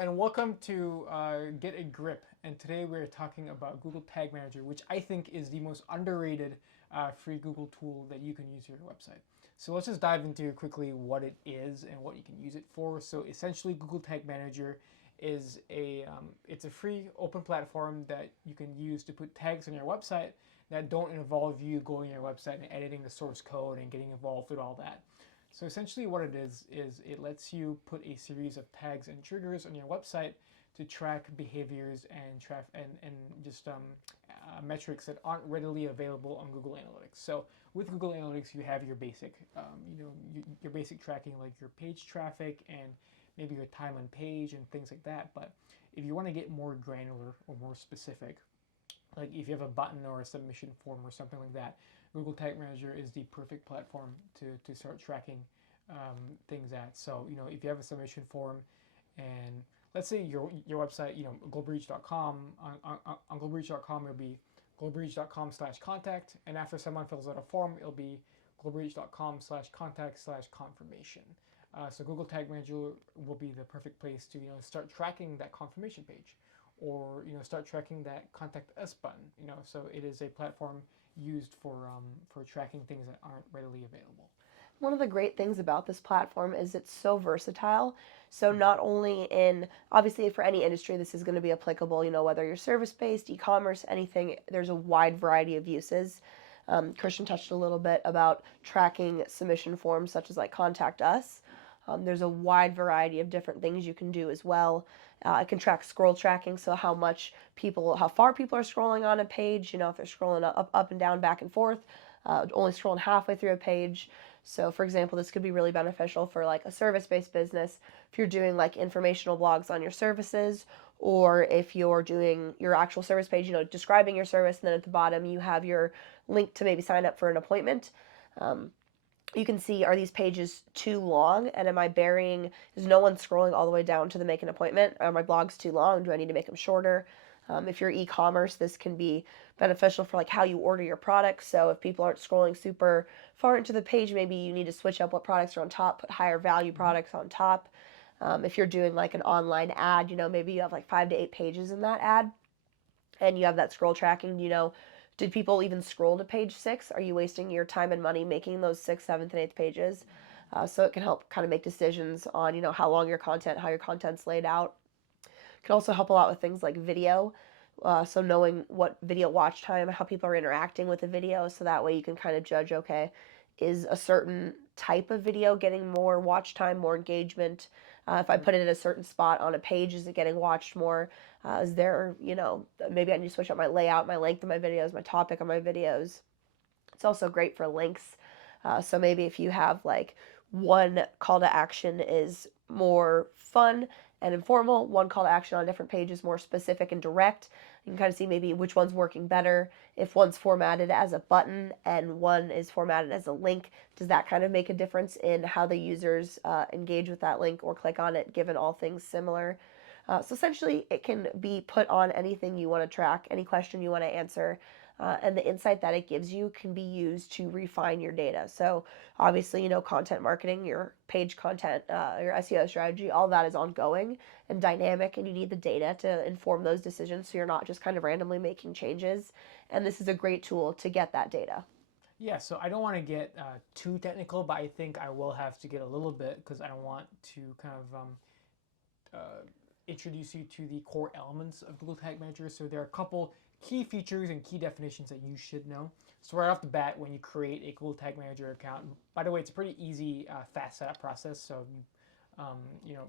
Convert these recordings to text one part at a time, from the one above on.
and welcome to Get a Grip. And today we're talking about Google Tag Manager, which I think is the most underrated free Google tool that you can use for your website. So let's just dive into quickly what it is and what you can use it for. So essentially, Google Tag Manager is it's a free open platform that you can use to put tags on your website that don't involve you going to your website and editing the source code and getting involved with all that. So essentially what it is it lets you put a series of tags and triggers on your website to track behaviors and just metrics that aren't readily available on Google Analytics. So with Google Analytics, you have your basic, your basic tracking like your page traffic and maybe your time on page and things like that. But if you want to get more granular or more specific, like if you have a button or a submission form or something like that, Google Tag Manager is the perfect platform to start tracking things at. So, if you have a submission form and let's say your website, globreach.com, on globreach.com, it'll be globreach.com/contact. And after someone fills out a form, it'll be globreach.com/contact/confirmation. So Google Tag Manager will be the perfect place to start tracking that confirmation page, or start tracking that contact us button. So it is a platform used for tracking things that aren't readily available. One of the great things about this platform is it's so versatile. So not only in, obviously for any industry this is going to be applicable, whether you're service-based, e-commerce, anything, there's a wide variety of uses. Christian touched a little bit about tracking submission forms such as like Contact Us. There's a wide variety of different things you can do as well. I can track scroll tracking, so how far people are scrolling on a page, if they're scrolling up and down, back and forth, only scrolling halfway through a page. So for example, this could be really beneficial for like a service-based business if you're doing like informational blogs on your services, or if you're doing your actual service page, describing your service, and then at the bottom you have your link to maybe sign up for an appointment. You can see, are these pages too long, and is no one scrolling all the way down to the make an appointment? Are my blogs too long? Do I need to make them shorter? If you're e-commerce, this can be beneficial for like how you order your products. So if people aren't scrolling super far into the page, maybe you need to switch up what products are on top, put higher value products on top. If you're doing like an online ad, maybe you have like 5 to 8 pages in that ad, and you have that scroll tracking, did people even scroll to page 6? Are you wasting your time and money making those 6th, 7th, and 8th pages? So it can help kind of make decisions on, how long how your content's laid out. It can also help a lot with things like video. So knowing what video watch time, how people are interacting with the video, so that way you can kind of judge, okay, is a certain type of video getting more watch time, more engagement? If I put it at a certain spot on a page, is it getting watched more? Is there, maybe I need to switch up my layout, my length of my videos, my topic of my videos. It's also great for links. So maybe if you have like one call to action is more fun and informal, one call to action on a different page is more specific and direct, you can kind of see maybe which one's working better. If one's formatted as a button and one is formatted as a link, does that kind of make a difference in how the users engage with that link or click on it, given all things similar? So essentially, it can be put on anything you want to track, any question you want to answer, and the insight that it gives you can be used to refine your data. So obviously, content marketing, your page content, your SEO strategy, all that is ongoing and dynamic, and you need the data to inform those decisions so you're not just kind of randomly making changes. And this is a great tool to get that data. Yeah, so I don't want to get too technical, but I think I will have to get a little bit because I don't want to kind of uh, introduce you to the core elements of Google Tag Manager. So there are a couple key features and key definitions that you should know. So right off the bat, when you create a Google Tag Manager account, by the way, it's a pretty easy, fast setup process. So um, you know,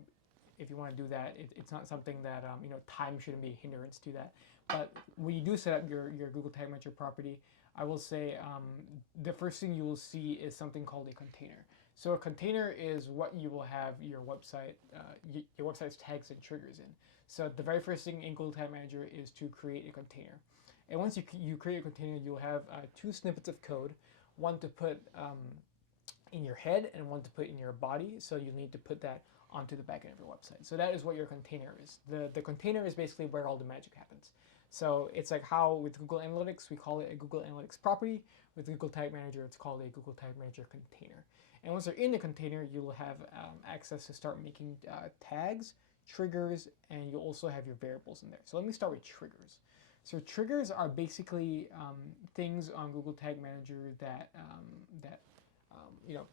if you want to do that, it's not something that time shouldn't be a hindrance to that. But when you do set up your Google Tag Manager property, I will say the first thing you will see is something called a container. So a container is what you will have your website's tags and triggers in. So the very first thing in Google Tag Manager is to create a container. And once you create a container, you'll have two snippets of code, one to put in your head and one to put in your body. So you'll need to put that onto the back end of your website. So that is what your container is. The container is basically where all the magic happens. So it's like how with Google Analytics, we call it a Google Analytics property. With Google Tag Manager, it's called a Google Tag Manager container. And once they're in the container, you will have access to start making tags triggers, and you'll also have your variables in there. So let me start with triggers. So triggers are basically things on Google Tag Manager that you know,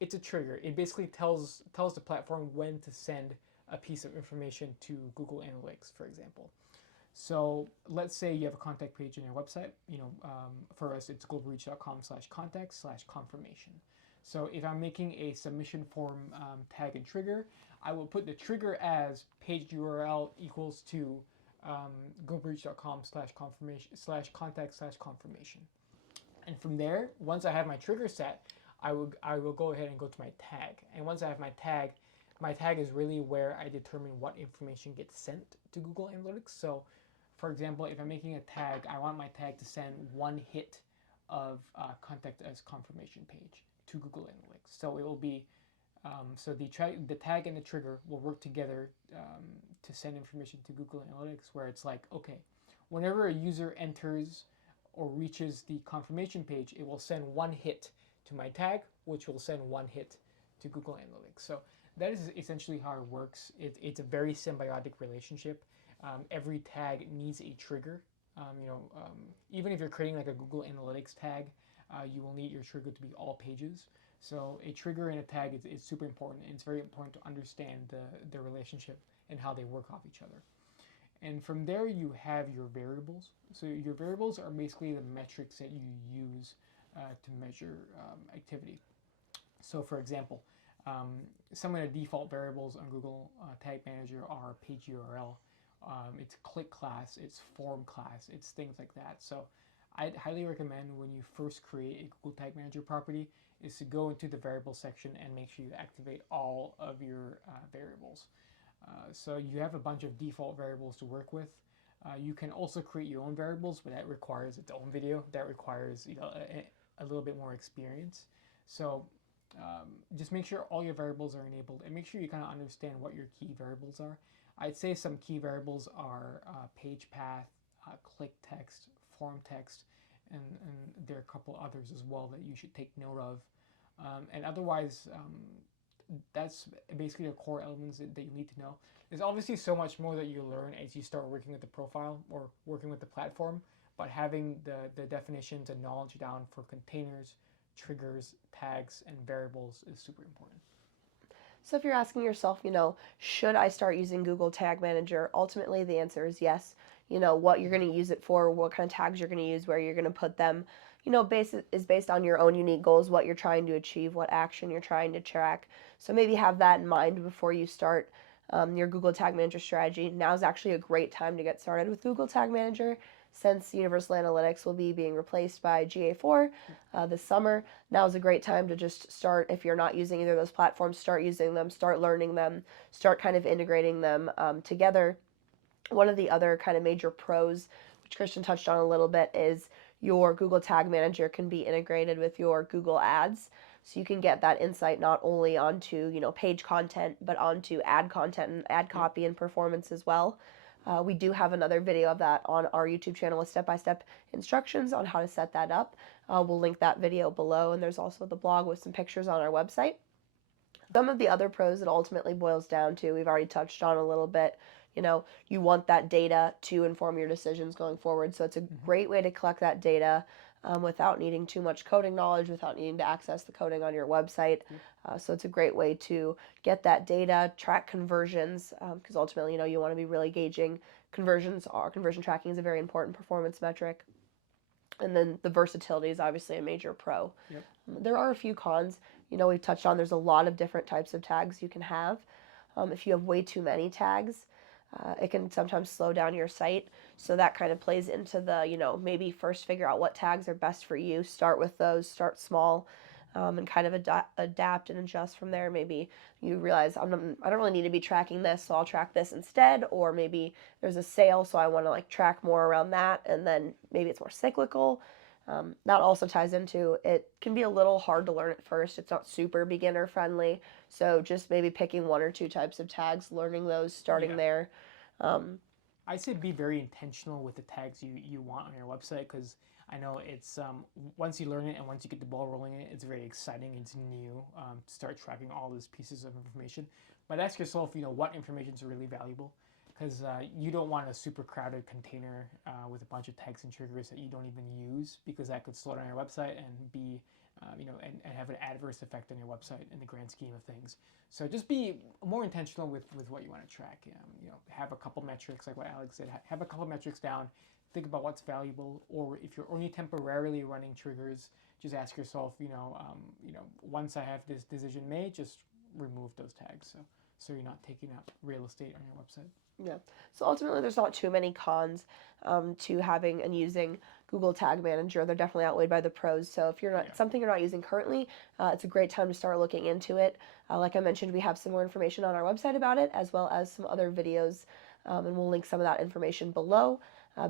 it's a trigger. It basically tells the platform when to send a piece of information to Google Analytics, for example. So let's say you have a contact page on your website. For us, it's globalreach.com/contact/confirmation. So if I'm making a submission form tag and trigger, I will put the trigger as page URL equals to globalreach.com/confirmation/contact/confirmation. And from there, once I have my trigger set, I will go ahead and go to my tag. And once I have my tag is really where I determine what information gets sent to Google Analytics. So, for example, if I'm making a tag, I want my tag to send one hit of contact as confirmation page to Google Analytics. So it will be the tag and the trigger will work together to send information to Google Analytics, where it's like, okay, whenever a user enters or reaches the confirmation page, it will send one hit to my tag, which will send one hit to Google Analytics. So that is essentially how it works. It's a very symbiotic relationship. Every tag needs a trigger. Even if you're creating like a Google Analytics tag, you will need your trigger to be all pages. So a trigger and a tag is super important, and it's very important to understand the relationship and how they work off each other. And from there, you have your variables. So your variables are basically the metrics that you use to measure activity. So for example, some of the default variables on Google Tag Manager are page URL, it's click class, it's form class, it's things like that. So I'd highly recommend when you first create a Google Tag Manager property is to go into the variable section and make sure you activate all of your variables. So you have a bunch of default variables to work with. You can also create your own variables, but that requires its own video. That requires a little bit more experience. So just make sure all your variables are enabled, and make sure you kind of understand what your key variables are. I'd say some key variables are page path, click text, form text, and there are a couple others as well that you should take note of. And otherwise, that's basically the core elements that you need to know. There's obviously so much more that you learn as you start working with the profile or working with the platform, but having the definitions and knowledge down for containers, triggers, tags, and variables is super important. So if you're asking yourself, should I start using Google Tag Manager? Ultimately, the answer is yes. What you're going to use it for, what kind of tags you're going to use, where you're going to put them, based on your own unique goals, what you're trying to achieve, what action you're trying to track. So maybe have that in mind before you start your Google Tag Manager strategy. Now is actually a great time to get started with Google Tag Manager, since Universal Analytics will be being replaced by GA4 this summer. Now is a great time to just start. If you're not using either of those platforms, start using them, start learning them, start kind of integrating them together. One of the other kind of major pros, which Christian touched on a little bit, is your Google Tag Manager can be integrated with your Google Ads. So you can get that insight not only onto, page content, but onto ad content and ad copy and performance as well. We do have another video of that on our YouTube channel with step-by-step instructions on how to set that up. We'll link that video below, and there's also the blog with some pictures on our website. Some of the other pros it ultimately boils down to, we've already touched on a little bit. You want that data to inform your decisions going forward. So it's a great way to collect that data without needing too much coding knowledge, without needing to access the coding on your website. So it's a great way to get that data, track conversions, because ultimately, you want to be really gauging conversions. Conversion tracking is a very important performance metric. And then the versatility is obviously a major pro. Yep. There are a few cons. We've touched on there's a lot of different types of tags you can have. If you have way too many tags, it can sometimes slow down your site. So that kind of plays into the, maybe first figure out what tags are best for you. Start with those, start small, and kind of adapt and adjust from there. Maybe you realize I don't really need to be tracking this, so I'll track this instead. Or maybe there's a sale, so I want to track more around that, and then maybe it's more cyclical. That also ties into, it can be a little hard to learn at first. It's not super beginner friendly. So just maybe picking one or two types of tags, learning those, starting there. I say be very intentional with the tags you want on your website, because I know it's once you learn it and once you get the ball rolling in it, it's very exciting. It's new to start tracking all these pieces of information. but ask yourself, what information is really valuable, because you don't want a super crowded container with a bunch of tags and triggers that you don't even use, because that could slow down your website and be, and have an adverse effect on your website in the grand scheme of things. So just be more intentional with what you want to track. Have a couple metrics, like what Alex said. Have a couple metrics down. Think about what's valuable, or if you're only temporarily running triggers, just ask yourself, once I have this decision made, just remove those tags. So you're not taking up real estate on your website. Yeah. So ultimately, there's not too many cons to having and using Google Tag Manager. They're definitely outweighed by the pros. So if you're not something you're not using currently, it's a great time to start looking into it. Like I mentioned, we have some more information on our website about it, as well as some other videos, and we'll link some of that information below.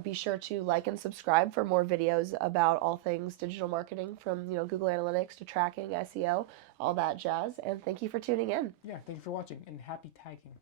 Be sure to like and subscribe for more videos about all things digital marketing, from Google Analytics to tracking, SEO, all that jazz. And thank you for tuning in. Yeah, thank you for watching, and happy tagging.